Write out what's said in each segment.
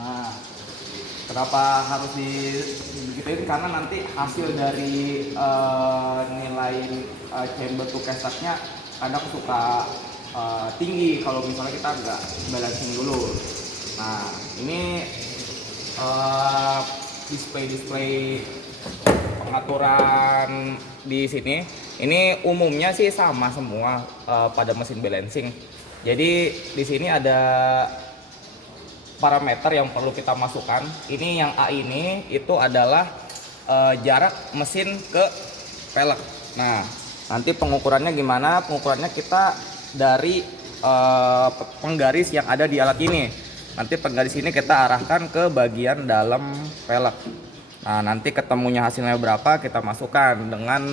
Nah, kenapa harus digituin? Karena nanti hasil dari nilai chamber to casetnya kadang suka tinggi kalau misalnya kita nggak balancing dulu. Nah, ini display pengaturan di sini. Ini umumnya sih sama semua pada mesin balancing. Jadi di sini ada parameter yang perlu kita masukkan. Ini yang A ini itu adalah jarak mesin ke pelek. Nah, nanti pengukurannya gimana? Pengukurannya kita dari penggaris yang ada di alat ini. Nanti penggaris ini kita arahkan ke bagian dalam pelek. Nah, nanti ketemunya hasilnya berapa kita masukkan dengan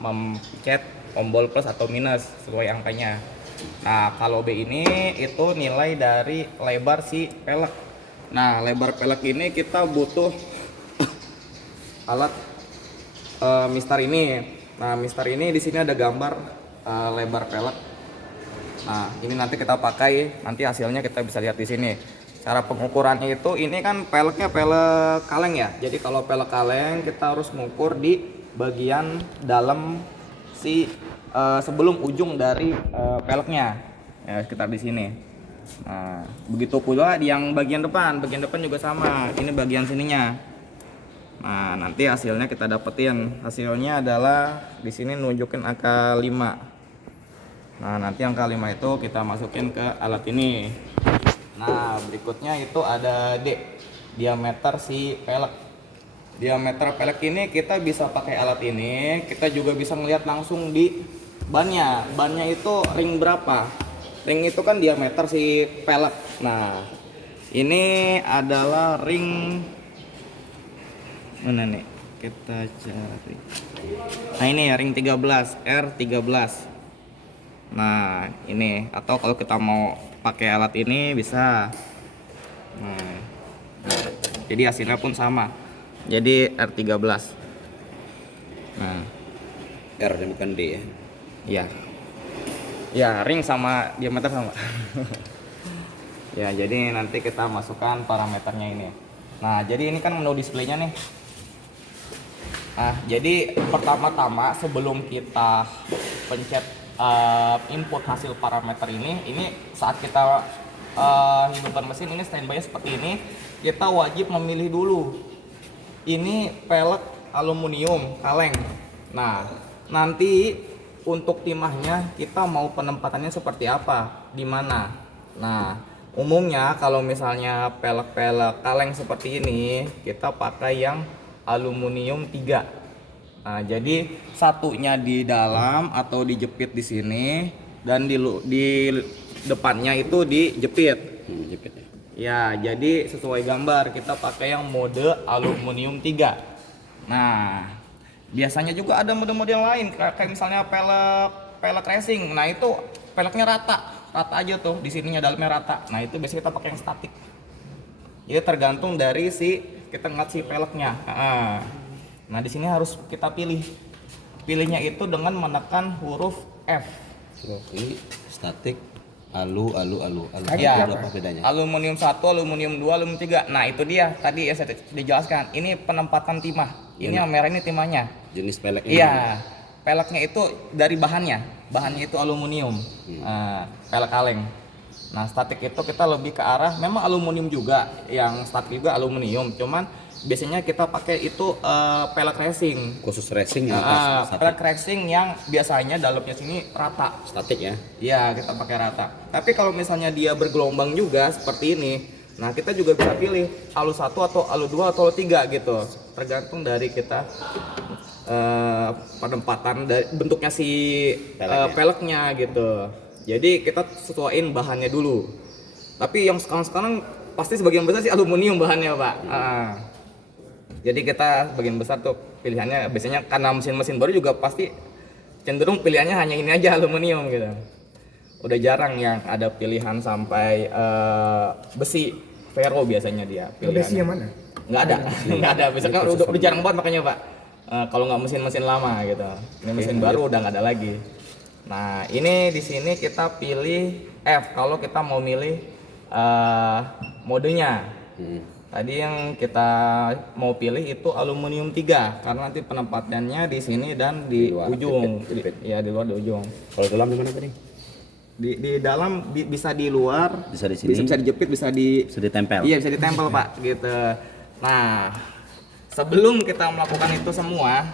mencet tombol plus atau minus sesuai angkanya. Nah, kalau B ini itu nilai dari lebar si pelek. Nah, lebar pelek ini kita butuh alat mistar ini. Nah, mistar ini di sini ada gambar lebar pelek. Nah, ini nanti kita pakai, nanti hasilnya kita bisa lihat di sini. Cara pengukurannya itu, ini kan peleknya pelek kaleng ya. Jadi kalau pelek kaleng kita harus mengukur di bagian dalam si sebelum ujung dari peleknya. Ya, sekitar di sini. Nah, begitu pula yang bagian depan juga sama. Ini bagian sininya. Nah, nanti hasilnya kita dapetin. Hasilnya adalah di sini nunjukin angka 5. Nah, nanti angka 5 itu kita masukin ke alat ini. Nah, berikutnya itu ada D, diameter si pelek. Diameter pelek ini kita bisa pakai alat ini, kita juga bisa melihat langsung di bannya. Bannya itu ring berapa? Ring itu kan diameter si pelek. Nah, ini adalah ring mana nih? Kita cari. Nah, ini ya ring 13, R13. Nah, ini atau kalau kita mau pakai alat ini bisa. Nah, jadi hasilnya pun sama. Jadi R13. Nah, R dan bukan D ya. ya. Ya, ring sama diameter sama. Ya, jadi nanti kita masukkan parameternya ini. Nah, jadi ini kan menu displaynya nih. Nah, jadi pertama-tama sebelum kita pencet input hasil parameter ini saat kita hidupkan mesin ini standby seperti ini, kita wajib memilih dulu ini pelek aluminium kaleng. Nah, nanti untuk timahnya kita mau penempatannya seperti apa, di mana. Nah, umumnya kalau misalnya pelek-pelek kaleng seperti ini kita pakai yang aluminium 3. Nah, jadi satunya di dalam atau dijepit di sini dan di depannya itu dijepit. Jepit ya. Ya, jadi sesuai gambar kita pakai yang mode aluminium 3. Nah, biasanya juga ada mode-mode yang lain kayak misalnya pelek racing. Nah, itu peleknya rata aja tuh, di sininya dalamnya rata. Nah, itu biasanya kita pakai yang statik. Jadi tergantung dari si kita ngeliat si peleknya. Nah, di sini harus kita pilih. Pilihnya itu dengan menekan huruf F. Ini statik, alu. Ya, Apa bedanya? aluminium 1, aluminium 2, aluminium 3. Nah, itu dia tadi ya saya dijelaskan. Ini penempatan timah. Ini yang merah ini timahnya. Jenis pelek ini. Iya. Peleknya itu dari bahannya. Bahannya itu aluminium. Pelek kaleng. Nah, statik itu kita lebih ke arah memang aluminium juga. Yang statik juga aluminium, cuman biasanya kita pakai itu pelek racing. Khusus racing ya. Pelek racing yang biasanya dalamnya sini rata. Statik ya. Iya, kita pakai rata. Tapi kalau misalnya dia bergelombang juga seperti ini, nah kita juga bisa pilih alu 1 atau alu 2 atau alu 3 gitu. Tergantung dari kita penempatan dari bentuknya si peleknya gitu. Jadi kita sesuaiin bahannya dulu. Tapi yang sekarang pasti sebagian besar sih aluminium bahannya, Pak. Jadi kita bagian besar tuh pilihannya biasanya karena mesin-mesin baru juga pasti cenderung pilihannya hanya ini aja aluminium gitu. Udah jarang yang ada pilihan sampai besi ferro biasanya dia pilihannya. Besi yang mana? Nggak ada, nggak ada. Misalkan udah jarang banget makanya Pak. Kalau nggak mesin-mesin lama gitu. Ini mesin baru udah nggak ada lagi. Nah, ini di sini kita pilih F kalau kita mau milih modenya. Tadi yang kita mau pilih itu aluminium 3 karena nanti penempatannya di sini dan di luar, ujung. jepit. Iya, di luar di ujung. Kalau dalam di mana tadi? Di dalam bisa di luar, Bisa di sini. bisa dijepit, bisa di Bisa ditempel. Iya, bisa ditempel, Pak, gitu. Nah, sebelum kita melakukan itu semua,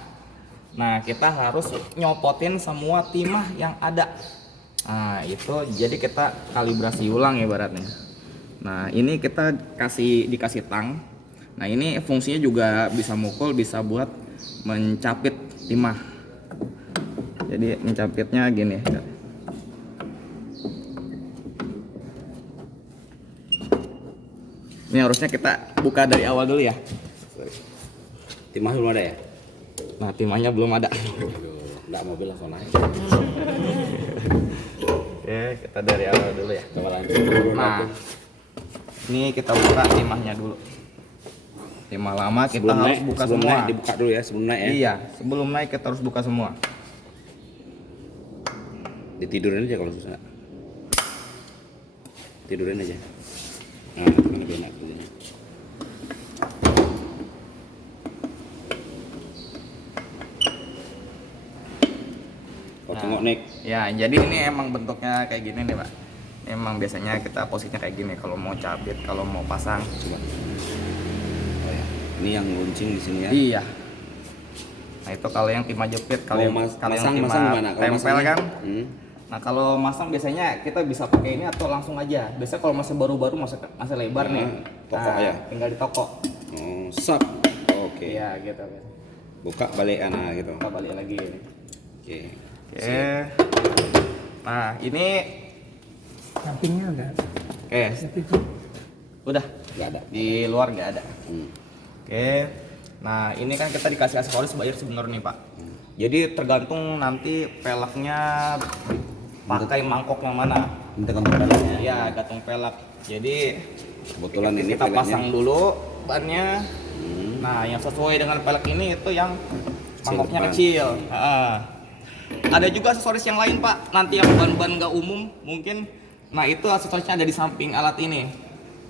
nah kita harus nyopotin semua timah yang ada. Nah, itu jadi kita kalibrasi ulang ibaratnya. Nah, ini kita dikasih tang. Nah, ini fungsinya juga bisa mukul, bisa buat mencapit timah. Jadi mencapitnya gini. Ini harusnya kita buka dari awal dulu ya. Timah belum ada ya? Nah, timahnya belum ada. Aduh, nggak mau bilang soalnya. Oke, kita dari awal dulu ya. Coba lanjut. Nah, ini kita buka timahnya dulu. Timah lama kita Sebelum harus naik, buka sebelum semua. naik dibuka dulu ya, sebelum naik ya. Iya, sebelum naik kita harus buka semua. Ditidurin aja kalau susah. Tidurin aja. Nah, itu kan lebih enak kerjanya. Kau tengok Nick. Ya, jadi ini emang bentuknya kayak gini nih, Pak. Emang biasanya kita posisinya kayak gini kalau mau cabit, kalau mau pasang. Coba. Oh ya. Ini yang luncing di sini ya. Iya. Nah, itu kalau yang timah jepit, kalau yang kalau yang timah masang gimana? Kalau tempel masangnya? kan. Nah, kalau masang biasanya kita bisa pakai ini atau langsung aja. Biasanya kalau masih baru-baru masih lebar nih. Toko Nah, ya. tinggal di toko. Oh, sap. Oke. Iya, gitu. Buka balik gitu. Kita balik lagi. Oke. Oke. Nah, ini Sampingnya enggak ada. oke. Udah, Nggak ada. di luar nggak ada. Hmm. Oke. Nah, ini kan kita dikasih aksesoris bayar sebenarnya nih, Pak. Jadi tergantung nanti peleknya pakai mangkok yang mana. Ini gantung peleknya. Iya, gantung pelek. Jadi Kebetulan ini kita peleknya. pasang dulu bannya. Hmm. Nah, yang sesuai dengan pelek ini itu yang mangkoknya depan. kecil. Ada juga aksesoris yang lain, Pak. Nanti yang ban-ban nggak umum mungkin. Nah, itu aksesorisnya ada di samping alat ini.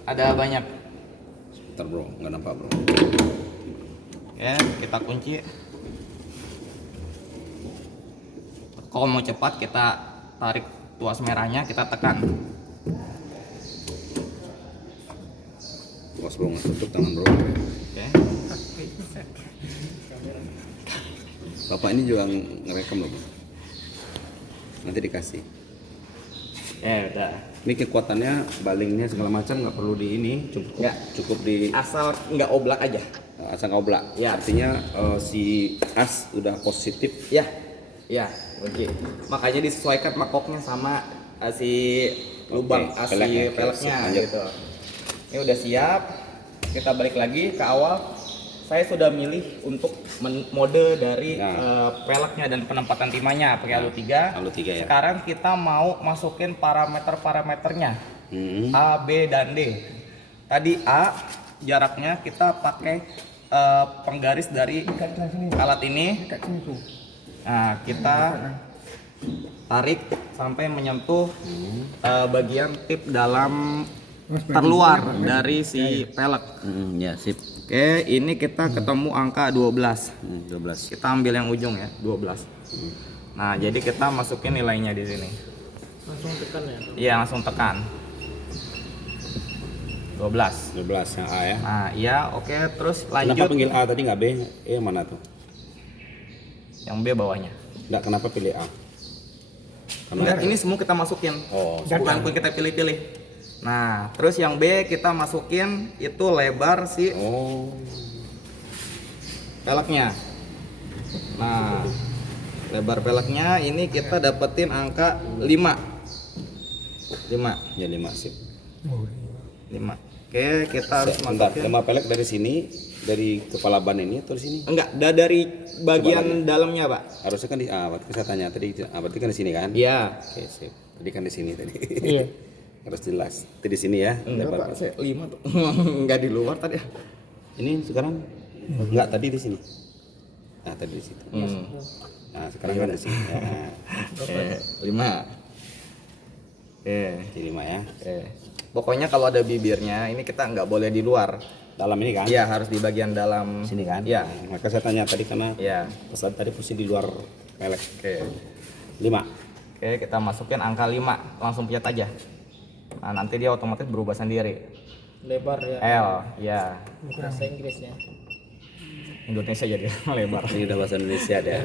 Ada banyak. Bentar bro, nggak nampak bro. Ya, kita kunci. Kalau mau cepat kita tarik tuas merahnya, kita tekan. Awas bro, nggak tutup tangan bro. Oke. Bapak ini juga ngerekam loh bro. Nanti dikasih. Udah. Ini kekuatannya, balingnya segala macam nggak perlu di ini, Nggak. cukup di Asal nggak oblak aja. asal oblak. Ya. Artinya si as udah positif. Ya, ya, oke. Makanya disesuaikan mangkoknya sama si lubang Oke, asi peleknya. peleknya Lanjut. gitu. Ini udah siap. Kita balik lagi ke awal. Saya sudah milih untuk mode dari peleknya dan penempatan timahnya pakai alu 3. Alu 3 ya. Sekarang kita mau masukin parameternya. Hmm. A, B, dan D. Tadi A jaraknya kita pakai penggaris dari alat ini. Nah, kita tarik sampai menyentuh bagian tip dalam terluar dari si pelek. Ya sip. Oke, ini kita ketemu angka 12. 12. Kita ambil yang ujung ya, 12. Nah, jadi kita masukin nilainya di sini. Langsung tekan ya. Iya, langsung tekan. 12. 12 yang A ya. Nah, iya, oke, terus Kenapa lanjut. panggil A tadi nggak B? Yang mana tuh? Yang B bawahnya. Nggak, kenapa pilih A? Enggak, ini semua kita masukin. Oh, Bukan pun kita pilih-pilih. Nah, terus yang B kita masukin itu lebar si oh. peleknya. Nah, lebar peleknya ini kita dapetin angka 5. 5. Ya 5 sip. 5. Oke, kita harus Bentar, masukin. 5 pelek dari sini, dari kepala ban ini atau di sini? Enggak, dari bagian dalamnya, Pak. Harusnya kan di berarti saya tanya tadi, berarti kan di sini kan? Iya. Oke, sip. Tadi kan di sini tadi. Iya. Harus jelas. Itu di sini ya. Enggak, lebar. Pak, saya 5 tuh. Enggak di luar tadi. Ini sekarang enggak, tadi di sini. Nah, tadi di situ. Nah, sekarang kan di sini. Ya. 5. Di 5 ya. Pokoknya kalau ada bibirnya ini kita nggak boleh di luar. Dalam ini kan? Iya, harus di bagian dalam Sini kan? Iya. Nah, maka saya tanya tadi karena Iya. pesan tadi posisi di luar pelek. Oke. 5. Oke, kita masukin angka 5, langsung pencet aja. Nah, nanti dia otomatis berubah sendiri. Lebar ya. L, ya. Bahasa Inggrisnya. Indonesia jadi lebar. Ini udah bahasa Indonesia deh.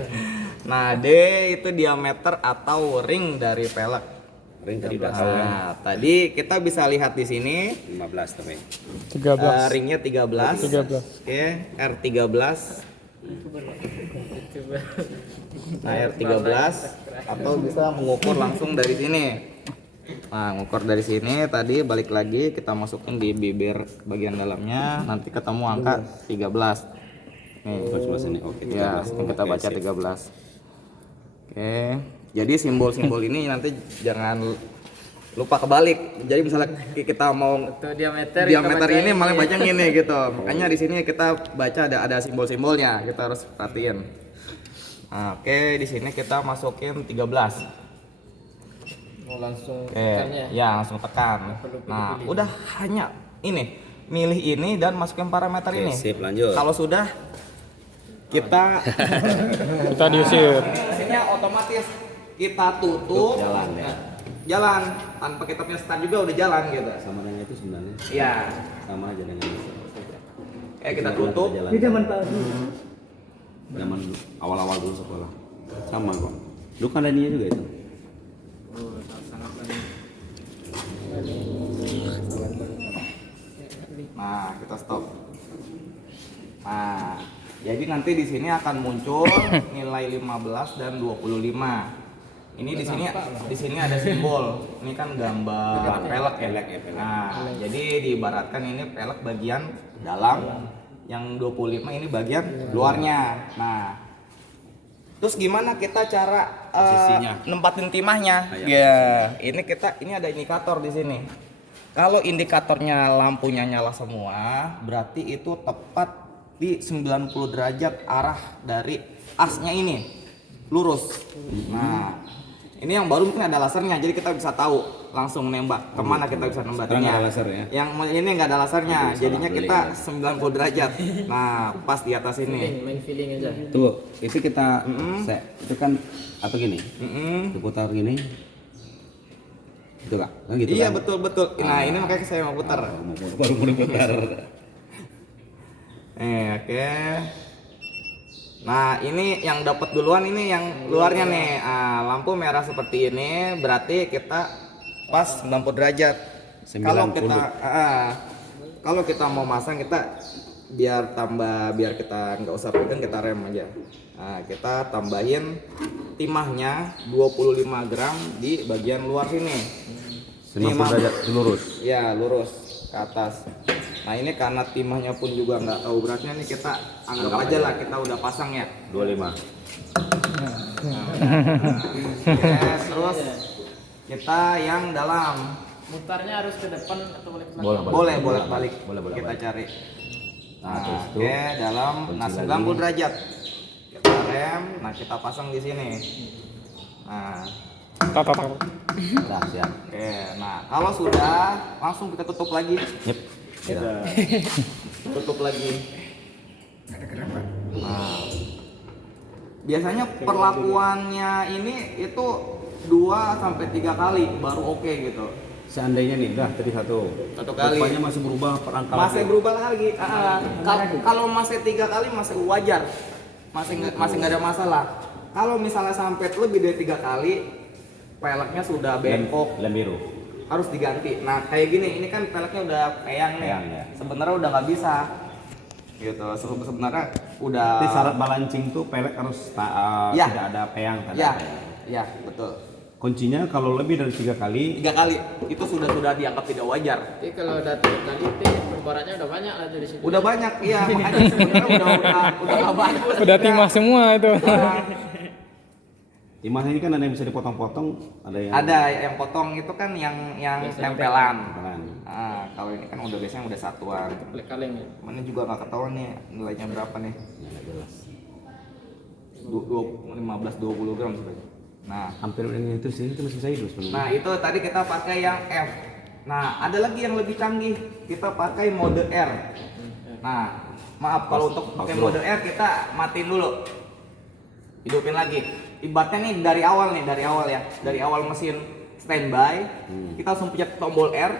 Nah, D itu diameter atau ring dari pelek. Ring tadi udah tahu kan? Nah, tadi kita bisa lihat di sini 15 tapi. 13. ringnya 13. 13. Oke, R13. Nah, R13 atau bisa mengukur langsung dari sini. Nah, mengukur dari sini tadi balik lagi kita masukin di bibir bagian dalamnya, nanti ketemu angka 13. Nih, Sebelah sini. Oke, ya, 13. kita baca Oke, sip. 13. Oke. Jadi simbol-simbol ini nanti jangan lupa kebalik. Jadi misalnya kita mau Tuh diameter ini malah baca gini gitu. Makanya di sini kita baca ada simbol-simbolnya. Kita harus perhatiin. Nah, oke, di sini kita masukin 13. mau langsung Oke, tekannya. ya langsung tekan. Nah, udah hanya ini, milih ini dan masukin parameter Oke, ini. sip, lanjut. Kalau sudah kita Kita diusir. mesinnya otomatis kita tutup, Jalan ya. jalan tanpa kita punya start juga udah jalan gitu. Sama dengan itu sebenarnya. Iya. Sama aja dengan itu. Kayak kita tutup. Jalan. Zaman awal-awal dulu sekolah. Sama kok. Dulu kan ada juga itu. Nah, kita stop. Nah, jadi nanti di sini akan muncul nilai 15 dan 25. Ini di sini ada simbol. Ini kan gambar pelek ya. Pelek. Nah, jadi diibaratkan ini pelek bagian dalam, yang 25 ini bagian luarnya. Nah, terus gimana kita cara Posisinya. nempatin timahnya? Ah, Ya, ini ada indikator di sini. Kalau indikatornya lampunya nyala semua, berarti itu tepat di 90 derajat arah dari asnya ini, lurus. Nah, ini yang baru mungkin ada lasernya, jadi kita bisa tahu langsung nembak kemana kita bisa Sekarang nembakinnya. nggak ada laser ya? Yang ini nggak ada lasernya, Salah jadinya beli kita ya. 90 derajat. Nah, pas di atas ini. Main feeling aja. Tuh, itu kita itu kan apa gini? Mm-mm. Diputar gini. Itu Kak. Kan gitu Iya, kan? betul. Nah, ini makanya saya mau putar. Baru mau diputar. Oke. Nah, ini yang dapat duluan, ini yang luarnya nih. Lampu merah seperti ini berarti kita pas 90 derajat. 90. Kalau kita mau masang, kita biar kita nggak usah pegang, kita rem aja. Nah, kita tambahin timahnya 25 gram di bagian luar sini. 90 derajat lurus. Ya, lurus ke atas. Nah, ini karena timahnya pun juga nggak tahu beratnya nih, kita anggap aja lah kita udah pasang ya. 25. Yes, terus kita yang dalam. Mutarnya harus ke depan atau balik ke belakang? Boleh. Boleh balik. Boleh Kita balik. cari. Nah, Nah, terus oke, tuh dalam. kunci Nah, lagi. 90 derajat. Kita rem. Nah, kita pasang di sini. Nah, Dah, siap. oke. Nah, kalau sudah, langsung kita tutup lagi. Yep. Kita Tutup lagi. Nah, biasanya perlakuannya ini itu 2 sampai 3 kali baru oke gitu. seandainya nih, dah tadi satu kali. rupanya masih berubah perangkat. Masih berubah lagi. Kalau masih 3 kali masih wajar. Masih nggak ada masalah. Kalau misalnya sampai lebih dari 3 kali, peleknya sudah bengkok, lem biru. harus diganti. Nah, kayak gini, ini kan peleknya udah peyang nih. Peyang, ya. Sebenarnya udah nggak bisa. Gitu. Sebenarnya udah. Tapi syarat balancing tuh pelek harus Ya. tidak ada peyang, tidak Ya, ada peyang. ya betul. Kuncinya kalau lebih dari 3 kali 3 kali itu sudah dianggap tidak wajar. Jadi kalau udah 3 kali itu perbarannya udah banyak lah dari situ. Udah banyak, iya makanya sebenarnya udah nggak bagus. Udah timah semua itu. timah ini kan ada yang bisa dipotong-potong, ada yang Ada yang potong itu kan yang Biasanya tempelan. tempelan. Kalau ini kan udah biasanya udah satuan. Pelek kaleng ya. Mana juga nggak ketahuan nih nilainya berapa nih. Ya, nggak jelas. 15-20 gram sebenarnya. Nah, Hampir ini itu sih itu masih bisa hidup sebenarnya. nah itu tadi kita pakai yang F. Nah, ada lagi yang lebih canggih. Kita pakai mode R. Nah, maaf kalau untuk pakai mode R kita matiin dulu. Hidupin lagi. Ibaratnya nih dari awal ya. Dari awal mesin standby, kita langsung pencet tombol R.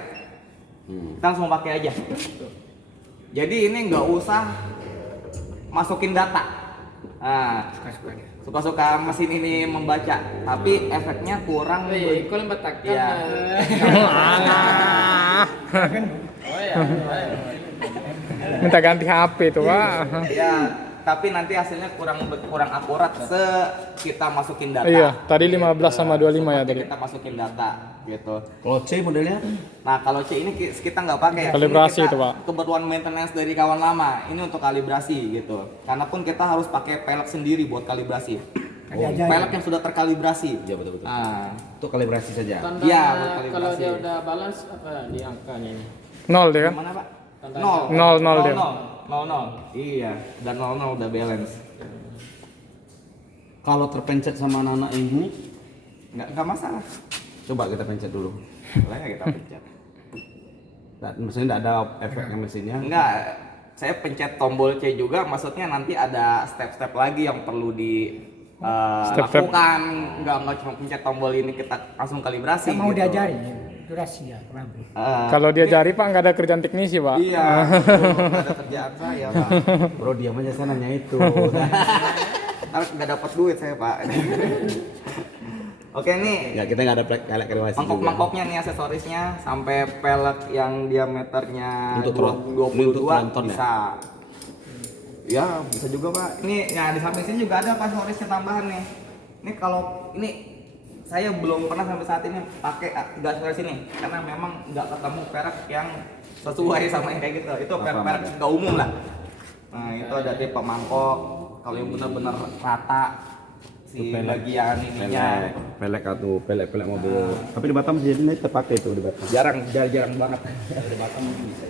Kita langsung pakai aja. Jadi ini nggak usah masukin data. Nah, suka-suka mesin ini membaca, tapi efeknya kurang. Kau yang batakkan. Iya. Oh ya. Minta ganti HP tuh Pak. Ya, tapi nanti hasilnya kurang akurat kita masukin data. Iya, tadi 15 sama 25 ya Seperti tadi. kita masukin data gitu. Kalau C modelnya? Nah, kalau C ini kita nggak pakai. Kalibrasi Ini kita itu, Pak. Kebutuhan maintenance dari kawan lama. Ini untuk kalibrasi gitu. Karena pun kita harus pakai pelek sendiri buat kalibrasi. Pelek yang sudah terkalibrasi. Iya betul. Nah, Itu kalibrasi saja. Tanda Iya, buat kalibrasi. kalau dia udah balance apa di angkanya ini? 0 dia kan? gimana Pak? Tanda 0 dia. 0. Iya, dan 00 udah balance. Kalau terpencet sama anak ini, Nggak masalah. coba kita pencet dulu. Boleh ya kita pencet. Maksudnya tidak ada efeknya mesinnya. Enggak, saya pencet tombol C juga, maksudnya nanti ada step-step lagi yang perlu Step-step. lakukan. Enggak cuma pencet tombol ini kita langsung kalibrasi. Mau gitu. diajarin ya, durasi ya, kurang lebih. Kalau dia jari Pak nggak ada kerjaan teknisi Pak. Iya, betul. Ada kerjaan saya Pak. Bro diam aja, saya nanya itu. Ntar nggak dapat duit saya Pak. Oke nih, Ya kita nggak ada pelek kalibrasi juga. mangkok-mangkoknya nih aksesorisnya sampai pelek yang diameternya Untuk 22 untuk tronton ya? bisa. Ya bisa juga Pak. Ini ya di samping sini juga ada aksesorisnya tambahan nih. Ini kalau ini saya belum pernah sampai saat ini pakai 3 aksesoris ini karena memang nggak ketemu pelek yang sesuai sama yang kayak gitu. Itu pelek nggak umum lah. Nah itu ada tipe mangkok. Kalau yang benar-benar rata si bagian ininya pelek atau pelek mobil. Tapi di Batam sendiri terpakai itu di Batam. jarang banget. Di Batam bisa.